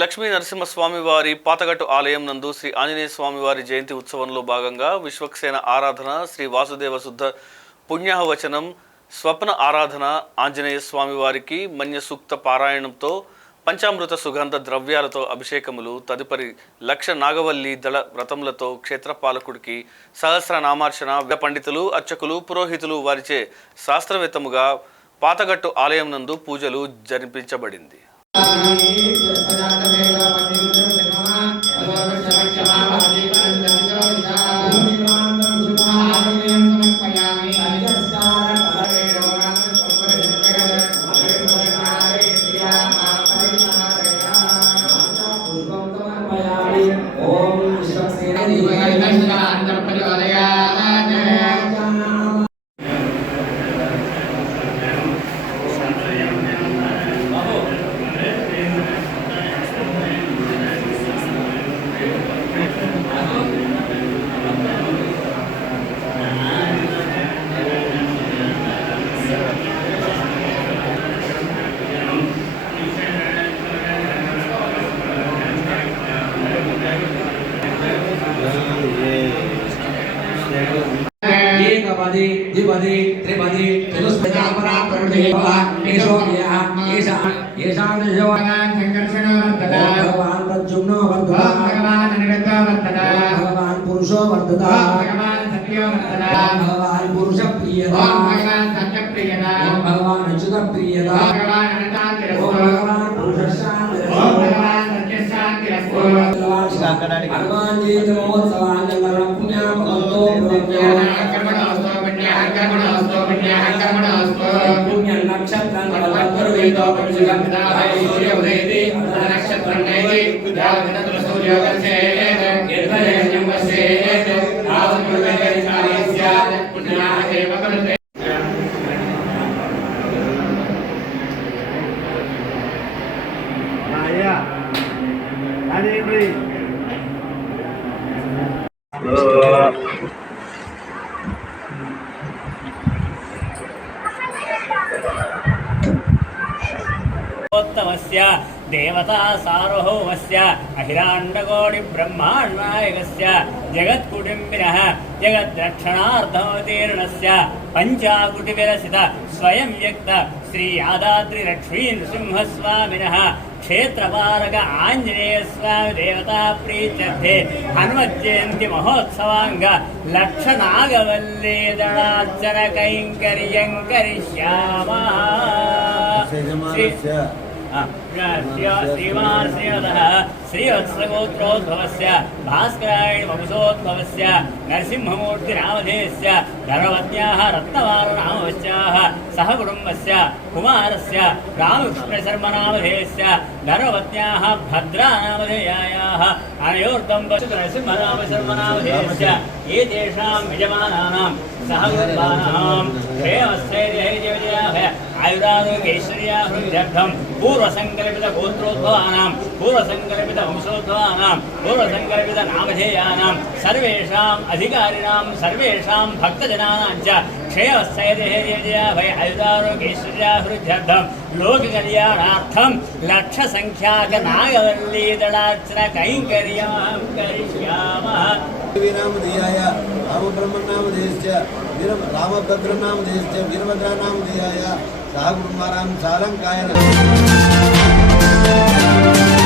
లక్ష్మీ నరసింహస్వామి వారి పాతగట్టు ఆలయం నందు శ్రీ ఆంజనేయ స్వామి వారి జయంతి ఉత్సవంలో భాగంగా విశ్వక్సేన ఆరాధన, శ్రీ వాసుదేవ శుద్ధ పుణ్యవచనం, స్వప్న ఆరాధన, ఆంజనేయ స్వామి వారికి మన్య సూక్త పారాయణంతో పంచామృత సుగంధ ద్రవ్యాలతో అభిషేకములు, తదుపరి లక్ష నాగవల్లి దళ వ్రతములతో క్షేత్రపాలకుడికి సహస్రనామార్చన, పండితులు, అర్చకులు, పురోహితులు వారిచే శాస్త్రవేత్తముగా పాతగట్టు ఆలయం నందు పూజలు జరిపించబడింది. एकपदी द्विपदी त्रिपदी भगवान प्रद्युम्नो वर्धता, भगवान पुरुषो वर्धता, भगवान पुरुष प्रियता, भगवान अच्युत प्रियता, भगवान पुरुष शांति, भगवान जी महोत्सवान पुण्य नक्षत्र देवता सार्वभौमस्य अखिलाण्डकोटि ब्रह्माण्डनायकस्य जगत्कुटुम्बिनः जगद्रक्षणार्थमवतीर्णस्य पञ्चाकुटिविलसित स्वयं व्यक्त श्री यादाद्रि लक्ष्मी नृसिंहस्वामिनः क्षेत्रपालक आंजनेय स्वामी देवता प्रीत्यर्थे हनुमज्जयंती महोत्सवांग लक्ष नागवल्ली दलार्चन कैंकर्यं करिष्यामः। श्रीमान श्रीमतः श्रीवत्सगोत्रोद्भवस्य भास्करायण वंशोद्भवस्य नरसिंहमूर्तिनामधेयस्य धर्मपत्न्याः रत्नवालनामवश्याः सह कुटुम्बस्य कुमारस्य रामकृष्णशर्मनामधेयस्य धर्मपत्न्याः भद्रानामधेयायाः अनयोर्दम्पतिः नरसिंहनामशर्मनामधेयस्य एतेषां यजमानानां सह कुटुम्बानां क्षेमस्थैर्यविजयाः आयुरारोग्यैश्वर्याभिवृद्ध्यर्थं पूर्वसङ्कल्पित गोत्रोद्भवानां पूर्वसङ्कल्पित वंशोद्भवानां पूर्वसङ्कल्पित नामधेयानां सर्वेषाम् अधिकारिणां सर्वेषां भक्तजनानां च क्षेमस्थैर्यविजयाः आयुरारोग्यैश्वर्याभिवृद्ध्यर्थं लोककल्याणार्थं लक्षसङ्ख्याक नागवल्ली दलार्चन कैङ्कर्यं करिष्यामः। नामधेयाय रामब्रह्मन्नामधेयश्च रामभद्रन्नामधेयश्च वीरभद्रानामधेयाय सह कुटुम्बानां सालङ्कायन